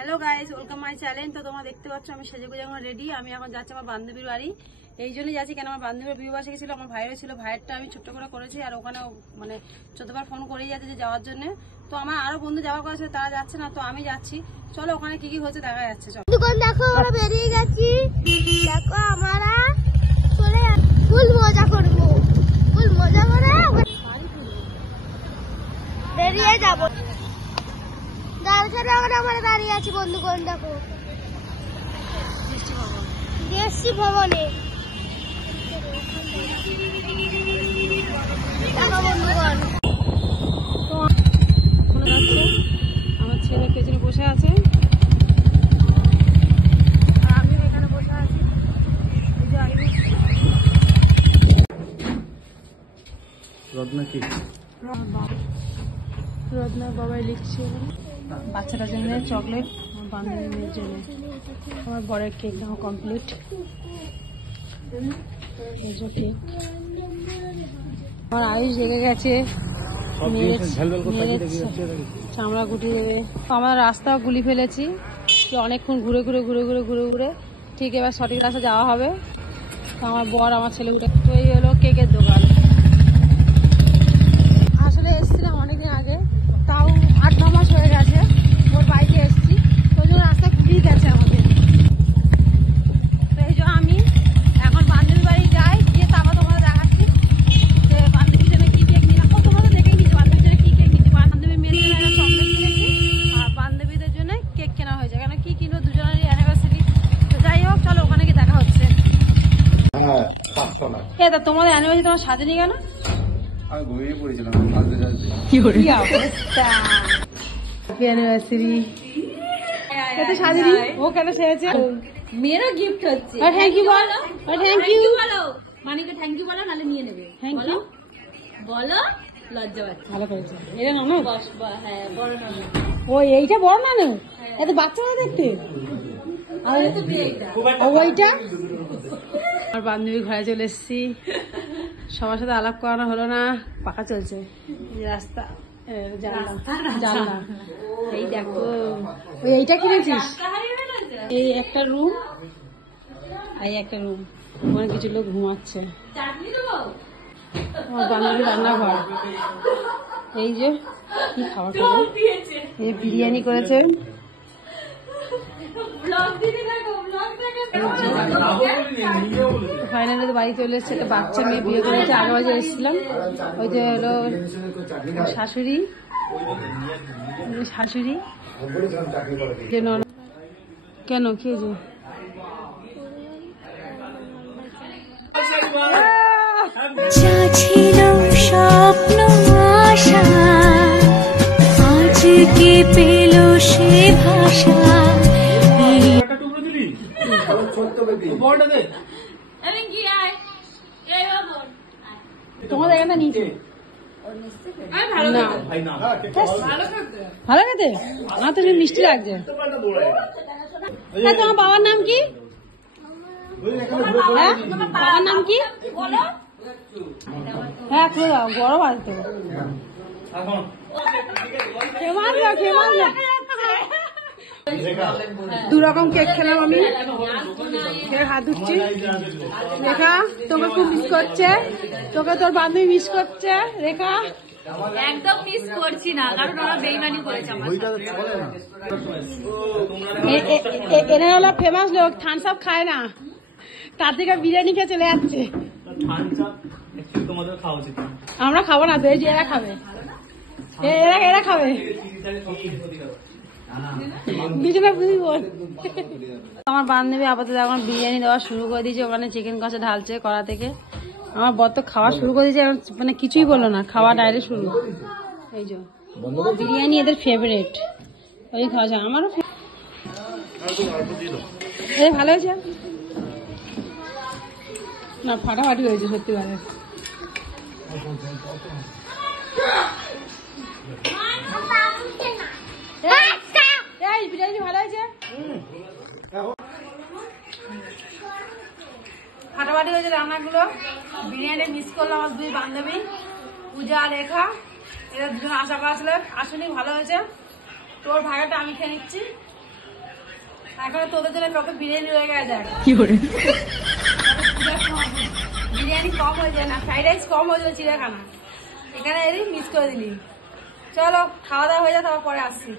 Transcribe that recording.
Hello guys, welcome my channel. তো তোমরা দেখতে পাচ্ছ আমি সেজেগুজে এখন রেডি। আমি এখন যাচ্ছি আমার বান্ধবীর বাড়ি। এই জন্যই যাচ্ছি কেন আমার বান্ধবীর বিয়ে বাসে গেছিল, আমার ভাইয়ের ছিল, ভাইয়েরটা আমি ছোট্ট করে করেছি। আর ওখানে মানে 14বার ফোন করেই যাচ্ছে যে যাওয়ার জন্য। তো আমার আরো বন্ধু যাওয়ার কথা ছিল, তারা যাচ্ছে না, তো আমি যাচ্ছি। চলো ওখানে কি কি হচ্ছে দেখা যাচ্ছে। চলো দোকান দেখো, আমরা বেরিয়ে গেছি। দেখো আমরা চলে ফুল মজা করবো, ফুল মজা করে বেরিয়ে যাবো। দাঁড়খানে আমরা দাঁড়িয়ে আছি বন্ধুগণ, দেখো দেশি ভবনে। দেখো বন্ধুগণ, আমার ছেলে পেছনে বসে আছে আর আমি এখানে বসে আছি। রত্নার বাবাই লিখছে বাচ্চাটার জন্য চকলেট, আমার বান্ধবী মেয়ের জন্য। আমার বরের কেক নাও কমপ্লিট। আমার আয়ুষ জেগে গেছে, চামড়া গুটি দেবে। আমার রাস্তা গুলি ফেলেছি, অনেকক্ষণ ঘুরে ঘুরে ঘুরে ঘুরে ঘুরে ঘুরে ঠিক এবার সঠিক রাস্তা যাওয়া হবে। তো আমার বর আমার ছেলে উঠে এই হলো কেকের দোকান। আসলে এসেছিলাম অনেকদিন আগে, তাও 8-9 মাস হয়ে গেছে ওর বাড়িতে এসেছি। ওই জন্য রাস্তা ঘুরিয়ে গেছে আমাদের। তো এই জন্য আমি এখন বান্ধবীর বাড়ি যাই, গিয়ে তারপর তোমাদের দেখাচ্ছি যে বান্ধবীর জন্য কি কেক নিয়ে। এখন তোমাদের দেখে নিচ্ছি বান্ধবীর জন্য কি কেক নিচ্ছি। বান্ধবীর মেয়ের জন্য চকলেট কিনেছি আর বান্ধবীদের জন্য কেক কেনা হয়েছে, কেন কি কিনবো, দুজনেরই অ্যানিভার্সারি। তো যাই হোক, চলো ওখানে গিয়ে দেখা হচ্ছে। তা তোমাদের অ্যানিভার্সারি তোমার সাজেনি কেন? আমি ঘুমিয়ে পড়েছিলাম। ও কেন সেরেছে? মেয়েরও গিফট হচ্ছে। থ্যাংক ইউ বলো, থ্যাংক ইউ বলো, মানিকে থ্যাংক ইউ বলো, নাহলে নিয়ে নেবে। থ্যাংক ইউ বলো, লজ্জা পাচ্ছে। ভালো করেছে। এটা নানু? হ্যাঁ, বড় নানু। ও এইটা বড় নানু, এত বাচ্চারা দেখতে। আর ওইটা আমার বান্ধবী ঘরে চলে এসেছি। সবার সাথে আলাপ করানো হলো না, পাকা চলছে রাস্তা, জানলা। এই দেখো, ওই এইটা কিনেছিস? এই একটা রুম, এই একটা রুম, ওখানে কিছু লোক ঘুমাচ্ছে। আমার বান্ধবী রান্নাঘর। এই যে কি খাবার খাবে, এই বিরিয়ানি করেছে। ফাইনালি বাড়ি চলে এসছে, একটা বাচ্চা মেয়ে বিয়ে করেছে। আগে বাজে এসেছিলাম, ওই যে হলো শাশুড়ি যে কেন কি যে ছিল স্বপ্ন আশা, আজকে পেল সে ভাষা। তোমাদের এখানে নিচে ভালো খেতে, আমার তো মিষ্টি লাগছে। তোমার বাবার নাম কি? বাবার নাম কি? হ্যাঁ খুলে দাও, গরম আছে তো। দু রকম কেক খেলাম আমি, হাত ধুচ্ছি। রেখা তোকে খুব মিস করছে, তোকে তোর বান্ধবী মিস করছে। রেখা একদম মিস করছি না, কারণ ওরা বেইমানি করেছে আমার সাথে। এরা হলো ফেমাস লোক, থামস আপ খায় না, তার থেকে বিরিয়ানি খেয়ে চলে যাচ্ছে। আমরা খাবো না, তো এই যে এরা খাবে, এরা খাবে দুজনে বুঝি বল। আমার বান্ধবী আপাতত এখন বিরিয়ানি দেওয়া শুরু করে দিয়েছে, ওখানে চিকেন কষা ঢালছে কড়া থেকে। আমার বর তো খাওয়া শুরু করে দিয়েছে, মানে কিছুই বললো না, খাওয়া ডাইরেক্ট শুরু। এই যে বিরিয়ানি এদের ফেভারিট, ওই খাওয়া যায়। আমারও ভালো হয়েছে না, ফাটাফাটি হয়েছে সত্যি করে। বিরিয়ানি ভালো হয়েছে, ফাটাফাটি হয়েছে রান্নাগুলো। বিরিয়ানি মিস করলো আমার দুই বান্ধবী পূজা আর রেখা, এরা দুজন আশা করা ছিল, আসলে ভালো হয়েছে। তোর ভাইয়াটা আমি খেয়ে নিচ্ছি। এখন তোদের জন্য কত বিরিয়ানি রয়ে গেছে দেখ। বিরিয়ানি কম হয়েছে না, ফ্রাইড রাইস কম হয়েছে চিড়িয়াখানা, এখানে এলি মিস করে দিলি। চলো খাওয়া দাওয়া হয়ে যায়, তারপর পরে আসছি।